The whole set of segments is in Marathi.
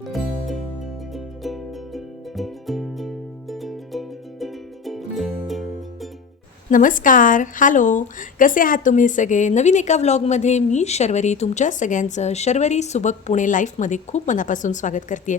नमस्कार हॅलो. कसे आहात तुम्ही सगळे? नवीन एका व्लॉगमध्ये मी शर्वरी तुमच्या सगळ्यांचं शर्वरी सुबक पुणे लाईफमध्ये खूप मनापासून स्वागत करते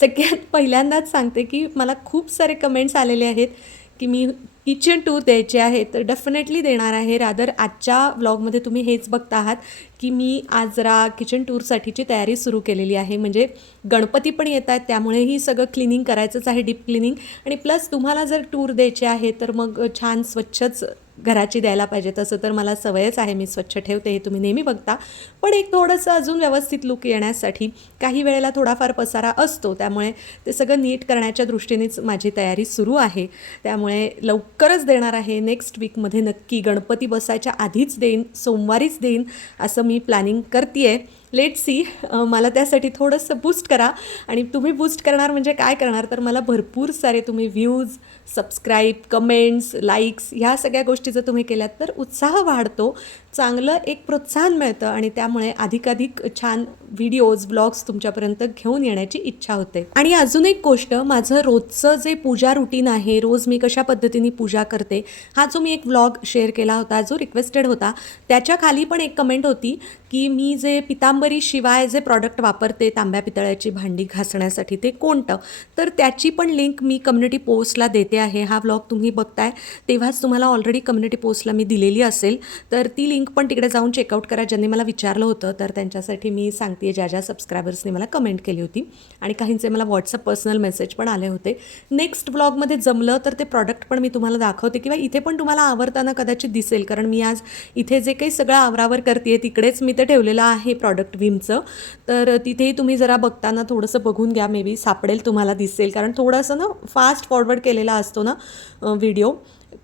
सगळ्यात पहिल्यांदाच सांगते की मला खूप सारे कमेंट्स आलेले आहेत की मी किचन टूर द्यायचे आहे तर डेफिनेटली देणार आहे. रादर आजच्या व्लॉगमध्ये तुम्ही हेच बघता आहात की मी आज जरा किचन टूरसाठीची तयारी सुरू केलेली आहे. म्हणजे गणपती पण येत आहेत त्यामुळेही सगळं क्लिनिंग करायचंच आहे डीप क्लिनिंग आणि प्लस तुम्हाला जर टूर द्यायचे आहे तर मग छान स्वच्छच घराची द्यायला पाहिजे तसं तर मला सवयच आहे मी स्वच्छ ठेवते हे तुम्ही नेहमी बघता. पण एक थोडंसं अजून व्यवस्थित लुक येण्यासाठी काही वेळेला थोडाफार पसारा असतो त्यामुळे ते सगळं नीट करण्याच्या दृष्टीनेच माझी तयारी सुरू आहे. त्यामुळे लवकरच देणार आहे नेक्स्ट वीकमध्ये नक्की गणपती बसायच्या आधीच देईन सोमवारीच देईन असं मी प्लॅनिंग करते आहे लेट सी मला त्यासाठी थोडंसं बूस्ट करा. आणि तुम्ही बूस्ट करणार म्हणजे काय करणार? तर मला भरपूर सारे तुम्ही व्ह्यूज सबस्क्राईब कमेंट्स लाईक्स ह्या सगळ्या गोष्टी जर तुम्ही केल्यात तर उत्साह वाढतो. चांगलं एक प्रोत्साहन मिळतं आणि त्यामुळे अधिकाधिक छान व्हिडिओज ब्लॉग्स तुमच्यापर्यंत घेऊन येण्याची इच्छा होते. आणि अजून एक गोष्ट माझं रोजचं जे पूजा रुटीन आहे रोज मी कशा पद्धतीने पूजा करते हा जो मी एक व्लॉग शेअर केला होता जो रिक्वेस्टेड होता त्याच्याखाली पण एक कमेंट होती की मी जे पिता शिवाय जे प्रॉडक्ट वापरते तांब्या पितळ्याची भांडी घासण्यासाठी ते कोणतं? तर त्याची पण लिंक मी कम्युनिटी पोस्टला देते आहे. हा व्लॉग तुम्ही बघताय तेव्हाच तुम्हाला ऑलरेडी कम्युनिटी पोस्टला मी दिलेली असेल. तर ती लिंक पण तिकडे जाऊन चेकआउट करा. ज्यांनी मला विचारलं होतं तर त्यांच्यासाठी मी सांगते ज्या ज्या सबस्क्रायबर्सने मला कमेंट केली होती. आणि काहींचे मला व्हॉट्सअप पर्सनल मेसेज पण आले होते. नेक्स्ट ब्लॉगमध्ये जमलं तर ते प्रॉडक्ट पण मी तुम्हाला दाखवते किंवा इथे पण तुम्हाला आवडताना कदाचित दिसेल. कारण मी आज इथे जे काही सगळं आवरावर करते तिकडेच मी ते ठेवलेलं आहे प्रॉडक्ट विमचं तर तिथेही तुम्ही जरा बघताना थोडंसं बघून घ्या मे बी सापडेल तुम्हाला दिसेल. कारण थोडंसं ना फास्ट फॉरवर्ड केलेला असतो ना व्हिडिओ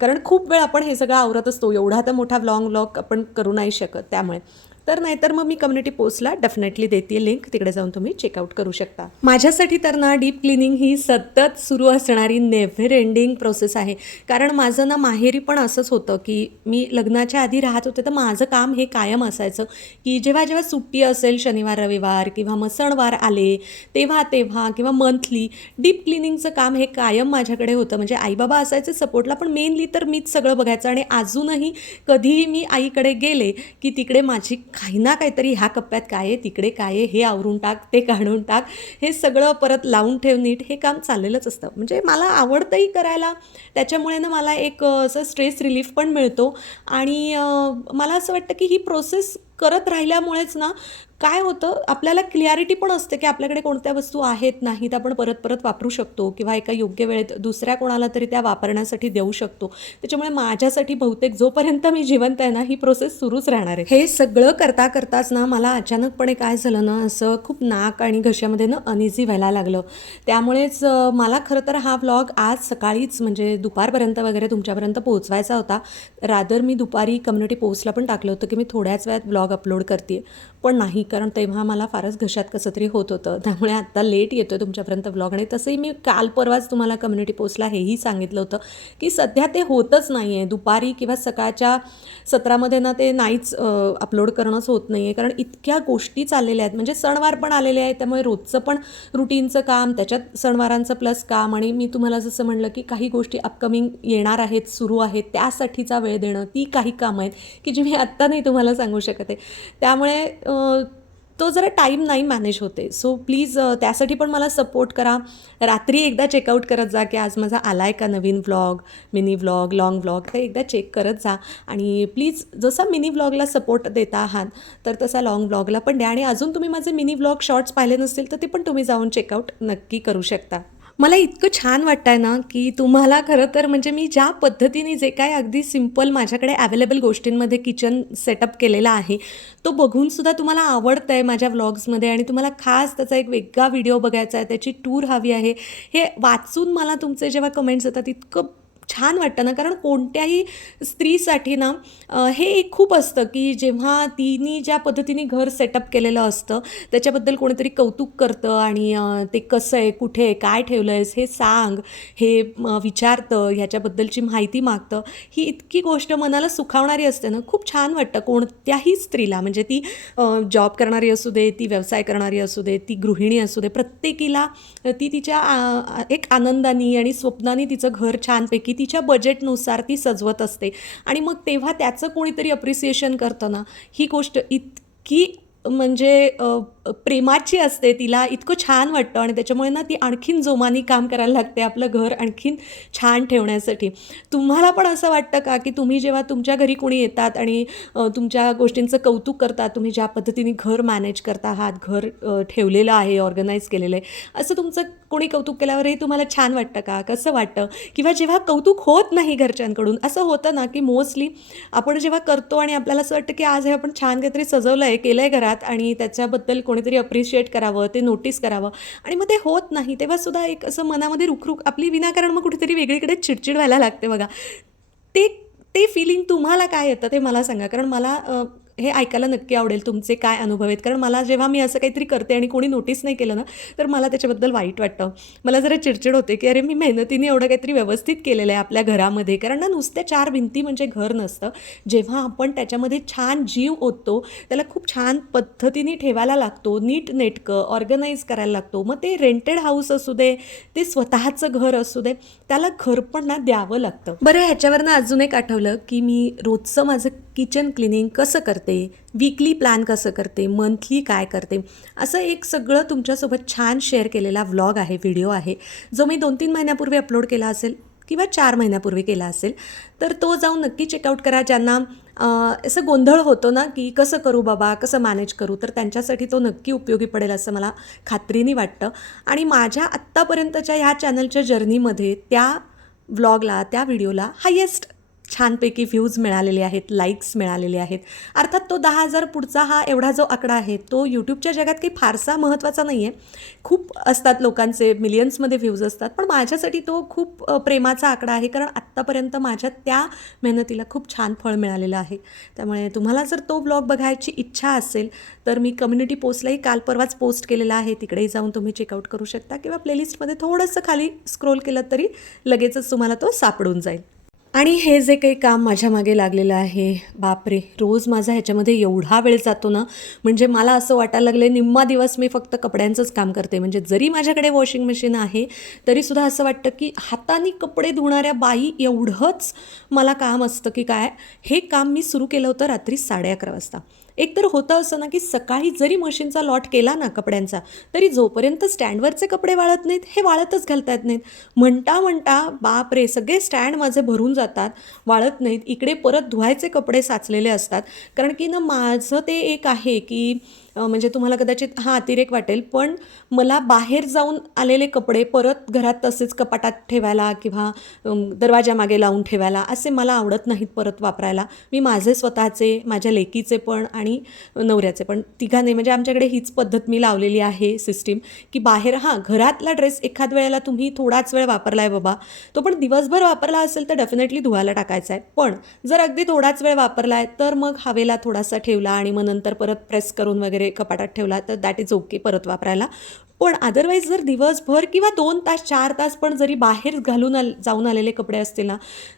कारण खूप वेळ आपण हे सगळं आवरत असतो. एवढा तर मोठा व्लॉग व्लॉग आपण करू नाही शकत त्यामुळे. तर नाहीतर मग मी कम्युनिटी पोस्टला डेफिनेटली देते लिंक तिकडे जाऊन तुम्ही चेकआउट करू शकता. माझ्यासाठी तर ना डीप क्लिनिंग ही सतत सुरू असणारी नेव्हर एंडिंग प्रोसेस आहे. कारण माझं ना माहेरी पण असंच होतं की मी लग्नाच्या आधी राहत होते तर माझं काम हे कायम असायचं की जेव्हा जेव्हा सुट्टी असेल शनिवार रविवार किंवा मग सणवार आले तेव्हा तेव्हा किंवा मंथली डीप क्लिनिंगचं काम हे कायम माझ्याकडे होतं. म्हणजे आईबाबा असायचे सपोर्टला पण मेनली तर मीच सगळं बघायचं आणि अजूनही कधीही मी आईकडे गेले की तिकडे माझी काही ना काहीतरी ह्या कप्प्यात काय आहे तिकडे काय आहे हे आवरून टाक ते काढून टाक हे सगळं परत लावून ठेव नीट हे काम चाललेलंच असतं. म्हणजे मला आवडतंही करायला त्याच्यामुळे ना मला एक असं स्ट्रेस रिलीफ पण मिळतो. आणि मला असं वाटतं की ही प्रोसेस करत राहिल्यामुळेच ना काय होतं? आपल्याला क्लिअरिटी पण असते की आपल्याकडे कोणत्या वस्तू आहेत नाहीत आपण परत परत वापरू शकतो किंवा एका योग्य वेळेत दुसऱ्या कोणाला तरी त्या वापरण्यासाठी देऊ शकतो. त्याच्यामुळे माझ्यासाठी बहुतेक जोपर्यंत मी जिवंत आहे ना ही प्रोसेस सुरूच राहणार आहे. हे सगळं करता करताच ना मला अचानकपणे काय झालं ना असं खूप नाक आणि घशामध्ये ना अनइझी व्हायला लागलं. त्यामुळेच मला खरं तर हा व्लॉग आज सकाळीच म्हणजे दुपारपर्यंत वगैरे तुमच्यापर्यंत पोहोचवायचा होता. रादर मी दुपारी कम्युनिटी पोस्टला पण टाकलं होतं की मी थोड्याच वेळात ब्लॉग अपलोड करते पण नाही. कारण तेव्हा मला फारच घशात कसं तरी होत होतं. त्यामुळे आत्ता लेट येतो आहे तुमच्यापर्यंत व्लॉग आणि तसंही मी काल परवाच तुम्हाला कम्युनिटी पोस्टला हेही सांगितलं होतं की सध्या ते होतच नाही आहे दुपारी किंवा सकाळच्या सत्रामध्ये ना ते नाहीच अपलोड करणंच होत नाही आहे कारण इतक्या गोष्टी चाललेल्या आहेत. म्हणजे सणवार पण आलेले आहेत. त्यामुळे रोजचं पण रुटीनचं काम त्याच्यात सणवारांचं प्लस काम आणि मी तुम्हाला जसं म्हणलं की काही गोष्टी अपकमिंग येणार आहेत सुरू आहेत. त्यासाठीचा वेळ देणं ती काही कामं आहेत की जी मी आत्ता नाही तुम्हाला सांगू शकत आहे. त्यामुळे तो जरा टाईम नाही मॅनेज होते. सो प्लीज त्यासाठी पण मला सपोर्ट करा. रात्री एकदा चेकआउट करत जा की आज माझा आला आहे का नवीन vlog mini vlog long vlog ते एकदा चेक करत जा. आणि प्लीज जसा मिनी व्लॉगला सपोर्ट देता आहात तर तसा लॉंग व्लॉगला पण द्या. आणि अजून तुम्ही माझे मिनी व्लॉग शॉर्ट्स पाहिले नसतील तर ते पण तुम्ही जाऊन चेकआउट नक्की करू शकता. मला इतकं छान वाटतं आहे ना की तुम्हाला खरं तर म्हणजे मी ज्या पद्धतीने जे काय अगदी सिंपल माझ्याकडे अवेलेबल गोष्टींमध्ये किचन सेटअप केलेला आहे तो बघूनसुद्धा तुम्हाला आवडतं आहे माझ्या व्लॉग्समध्ये आणि तुम्हाला खास त्याचा एक वेगळा व्हिडिओ बघायचा आहे त्याची टूर हवी आहे. हे वाचून मला तुमचे जेव्हा कमेंट्स येतात इतकं छान वाटतं ना. कारण कोणत्याही स्त्रीसाठी ना हे एक खूप असतं की जेव्हा तिने ज्या पद्धतीने घर सेटअप केलेलं असतं त्याच्याबद्दल कोणीतरी कौतुक करतं आणि ते कसं आहे कुठे आहे काय ठेवलं आहेस हे सांग हे विचारतं ह्याच्याबद्दलची माहिती मागतं ही इतकी गोष्ट मनाला सुखावणारी असते ना. खूप छान वाटतं कोणत्याही स्त्रीला. म्हणजे ती जॉब करणारी असू दे ती व्यवसाय करणारी असू दे ती गृहिणी असू दे प्रत्येकीला ती तिच्या आ- एक आनंदाने आणि स्वप्नाने तिचं घर छानपैकी तिच्या बजेटनुसार ती सजवत असते. आणि मग तेव्हा त्याचं कोणीतरी अप्रिसिएशन करतं ना. ही गोष्ट इतकी म्हणजे प्रेमाची असते तिला इतकं छान वाटतं आणि त्याच्यामुळे ना ती आणखीन जोमानी काम करायला लागते आपलं घर आणखीन छान ठेवण्यासाठी. तुम्हाला पण असं वाटतं का की तुम्ही जेव्हा तुमच्या घरी कोणी येतात आणि तुमच्या गोष्टींचं कौतुक करतात तुम्ही ज्या पद्धतीने घर मॅनेज करता आहात घर ठेवलेलं आहे ऑर्गनाईज केलेलं आहे असं तुमचं कोणी कौतुक केल्यावरही तुम्हाला छान वाटतं का? कसं वाटतं? किंवा जेव्हा कौतुक होत नाही घरच्यांकडून असं होतं ना की मोस्टली आपण जेव्हा करतो आणि आपल्याला असं वाटतं की आज हे आपण छान काहीतरी सजवलं आहे केलं आहे घरात आणि त्याच्याबद्दल कोण कोणीतरी अप्रिशिएट करावं ते नोटीस करावं. आणि मग ते होत नाही. तेव्हा सुद्धा एक असं मनामध्ये रुखरुख आपली विनाकारण मग कुठेतरी वेगळीकडे चिडचिड व्हायला लागते बघा. ते ते फिलिंग तुम्हाला काय येतं ते मला सांगा. कारण मला हे ऐकायला नक्की आवडेल तुमचे काय अनुभव आहेत. कारण मला जेव्हा मी असं काहीतरी करते आणि कोणी नोटीस नाही केलं ना तर मला त्याच्याबद्दल वाईट वाटतं. मला जरा चिडचिड होते की अरे मी मेहनतीने एवढं काहीतरी व्यवस्थित केलेलं आहे आपल्या घरामध्ये. कारण ना नुसत्या चार भिंती म्हणजे घर नसतं. जेव्हा आपण त्याच्यामध्ये छान जीव ओततो त्याला खूप छान पद्धतीने ठेवायला लागतो नीट नेटकं ऑर्गनाईज करायला लागतो. मग ते रेंटेड हाऊस असू दे ते स्वतःचं घर असू दे त्याला घर पण ना द्यावं लागतं. बरं ह्याच्यावरनं अजून एक आठवलं की मी रोजचं माझं किचन क्लिनिंग कसं करते? वीकली प्लॅन कसं करते? मंथली काय करते? असं एक सगळं तुमच्यासोबत छान शेअर केलेला व्लॉग आहे व्हिडिओ आहे. जो मी दोन तीन महिन्यापूर्वी अपलोड केला असेल किंवा चार महिन्यापूर्वी केला असेल तर तो जाऊन नक्की चेकआउट करा. ज्यांना असं गोंधळ होतो ना की कसं करू बाबा कसं मॅनेज करू तर त्यांच्यासाठी तो नक्की उपयोगी पडेल असं मला खात्रीने वाटतं. आणि माझ्या आत्तापर्यंतच्या ह्या चॅनलच्या जर्नीमध्ये त्या व्लॉगला त्या व्हिडिओला हायेस्ट छानपैकी व्ह्यूज मिळालेले आहेत लाईक्स मिळालेले आहेत. अर्थात तो दहा हजार पुढचा हा एवढा जो आकडा आहे तो यूट्यूबच्या जगात काही फारसा महत्त्वाचा नाही आहे खूप असतात लोकांचे मिलियन्समध्ये व्ह्यूज असतात पण माझ्यासाठी तो खूप प्रेमाचा आकडा आहे कारण आत्तापर्यंत माझ्या त्या मेहनतीला खूप छान फळ मिळालेलं आहे. त्यामुळे तुम्हाला जर तो ब्लॉग बघायची इच्छा असेल तर मी कम्युनिटी पोस्टलाही काल परवाच पोस्ट केलेला आहे. तिकडेही जाऊन तुम्ही चेकआउट करू शकता किंवा प्लेलिस्टमध्ये थोडंसं खाली स्क्रोल केलं तरी लगेचच तुम्हाला तो सापडून जाईल. आणि हे जे काही काम माझ्या मागे लागलेलं आहे बापरे रोज माझा ह्याच्यामध्ये एवढा वेळ जातो ना म्हणजे मला असं वाटायला लागलं निम्मा दिवस मी फक्त कपड्यांचंच काम करते. म्हणजे जरी माझ्याकडे वॉशिंग मशीन आहे तरीसुद्धा असं वाटतं की हाताने कपडे धुणाऱ्या बाई एवढंच मला काम असतं की काय हे काम मी सुरू केलं होतं रात्री साडे अकरा वाजता. एक तर होतं असं ना की सकाळी जरी मशीनचा लॉट केला ना कपड्यांचा तरी जोपर्यंत स्टँडवरचे कपडे वाळत नाहीत हे वाळतच घालता येत नाहीत. म्हणता म्हणता बाप रे सगळे स्टँड माझे भरून जातात वाळत नाहीत. इकडे परत धुवायचे कपडे साचलेले असतात. कारण की ना माझं ते एक आहे की म्हणजे तुम्हाला कदाचित हा अतिरेक वाटेल पण मला बाहेर जाऊन आलेले कपडे परत घरात तसेच कपाटात ठेवायला किंवा दरवाजामागे लावून ठेवायला असे मला आवडत नाहीत परत वापरायला. मी माझे स्वतःचे माझ्या लेकीचे पण आणि नवऱ्याचे पण तिघांनी म्हणजे आमच्याकडे हीच पद्धत मी लावलेली आहे सिस्टीम की बाहेर हां घरातला ड्रेस एखाद वेळेला तुम्ही थोडाच वेळ वापरला आहे बाबा तो पण दिवसभर वापरला असेल तर डेफिनेटली धुवायला टाकायचा आहे. पण जर अगदी थोडाच वेळ वापरला आहे तर मग हवेला थोडासा ठेवला आणि मग नंतर परत प्रेस करून वगैरे कपाटात ठेवला तर दॅट इज ओके परत वापरायला. पण अदरवाईज जर दिवसभर किंवा दोन तास चार तास पण जरी बाहेर घालून आल जाऊन आलेले कपडे असतील ना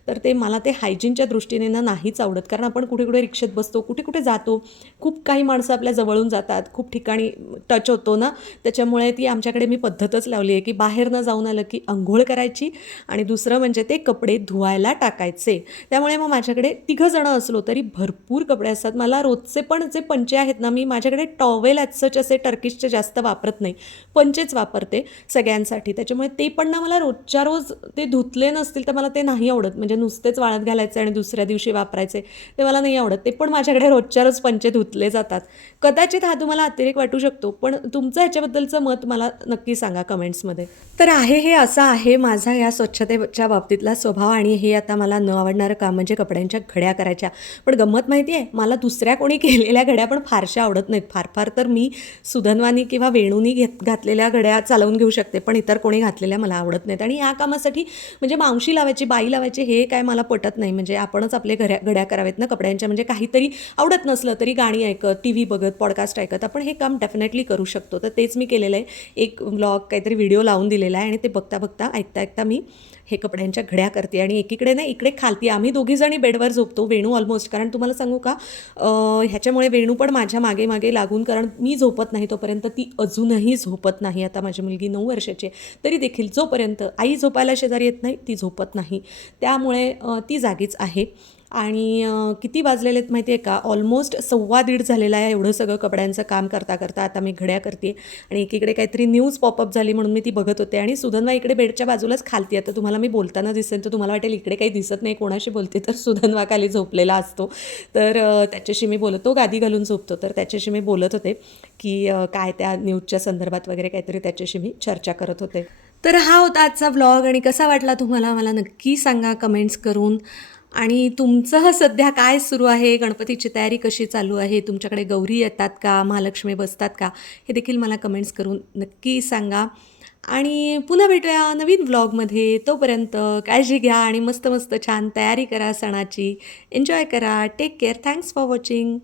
तर ते मला ते हायजीनच्या दृष्टीने ना नाहीच आवडत. कारण आपण कुठे कुठे रिक्षेत बसतो कुठे कुठे जातो खूप काही माणसं आपल्या जवळून जातात खूप ठिकाणी टच होतो ना त्याच्यामुळे ती आमच्याकडे मी पद्धतच लावली आहे की बाहेर न जाऊन आलं की आंघोळ करायची आणि दुसरं म्हणजे ते कपडे धुवायला टाकायचे. त्यामुळे मग माझ्याकडे तिघंजणं असलो तरी भरपूर कपडे असतात. मला रोजचे पण जे पंचे आहेत ना मी माझ्याकडे टॉवेल ॲज सच असे टर्किशचे जास्त वापरत नाही. पंचेच वापरते सगळ्यांसाठी. त्याच्यामुळे ते पण ना मला रोजच्या रोज ते धुतले नसतील तर मला ते नाही आवडत. म्हणजे नुसतेच वाळत घालायचे आणि दुसऱ्या दिवशी वापरायचे ते मला नाही आवडत. ते पण माझ्याकडे रोजच्या रोज पंचे धुतले जातात. कदाचित हा तुम्हाला अतिरेक वाटू शकतो पण तुमचं ह्याच्याबद्दलचं मत मला नक्की सांगा कमेंट्समध्ये. तर आहे हे असं आहे माझा या स्वच्छतेच्या बाबतीतला स्वभाव आणि हे आता मला न आवडणारं काम म्हणजे कपड्यांच्या घड्या करायच्या. पण गंमत माहिती आहे मला दुसऱ्या कोणी केलेल्या घड्या पण फारशा आवडत नाहीत. फार फार तर मी सुधनवानी किंवा वेणूनी घेत घात घातलेल्या घड्या चालवून घेऊ शकते पण इतर कोणी घातलेल्या मला आवडत नाहीत. आणि या कामासाठी म्हणजे मावशी लावायची बाई लावायची हे काय मला पटत नाही. म्हणजे आपणच आपले घड्या घड्या करावेत ना कपड्यांच्या. म्हणजे काहीतरी आवडत नसलं तरी गाणी ऐकत टी व्ही बघत पॉडकास्ट ऐकत आपण हे काम डेफिनेटली करू शकतो. तर तेच मी केलेलं आहे. एक ब्लॉग काहीतरी व्हिडिओ लावून दिलेला आहे आणि ते बघता बघता ऐकता ऐकता मी हे कपड्यांच्या घड्या करते आणि एकीकडे ना इकडे खालती आम्ही दोघीजणी बेडवर झोपतो वेणू ऑलमोस्ट कारण तुम्हाला सांगू का ह्याच्यामुळे वेणू पण माझ्या मागे मागे लागून कारण मी झोपत नाही तोपर्यंत ती अजूनही झोपत नाही. आता माझी मुलगी नऊ वर्षाची आहे तरी देखील जोपर्यंत आई झोपायला शेजारी येत नाही ती झोपत नाही. त्यामुळे ती जागीच आहे. आणि किती वाजलेले आहेत माहिती आहे का? ऑलमोस्ट सव्वा दीड झालेला आहे एवढं सगळं कपड्यांचं काम करता करता. आता मी घड्या करते आणि एकीकडे काहीतरी न्यूज पॉपअप झाली म्हणून मी ती बघत होते. आणि सुधनवा इकडे बेडच्या बाजूलाच खालती आता तुम्हाला मी बोलताना दिसेल तर तुम्हाला वाटेल इकडे काही दिसत नाही. कोणाशी बोलते तर सुधनवा खाली झोपलेला असतो. तर त्याच्याशी मी बोलतो गादी घालून झोपतो. तर त्याच्याशी मी बोलत होते की काय त्या न्यूजच्या संदर्भात वगैरे काहीतरी त्याच्याशी मी चर्चा करत होते. तर हा होता आजचा व्लॉग आणि कसा वाटला तुम्हाला? मला नक्की सांगा. कमेंट्स करून. आणि तुमचं सध्या काय सुरू आहे? गणपतीची तयारी कशी चालू आहे? तुमच्याकडे गौरी येतात का? महालक्ष्मी बसतात का? हे देखील मला कमेंट्स करून नक्की सांगा. आणि पुन्हा भेटूया नवीन व्लॉगमध्ये तोपर्यंत काळजी घ्या आणि मस्त मस्त छान तयारी करा सणाची. एन्जॉय करा. Take care thanks for watching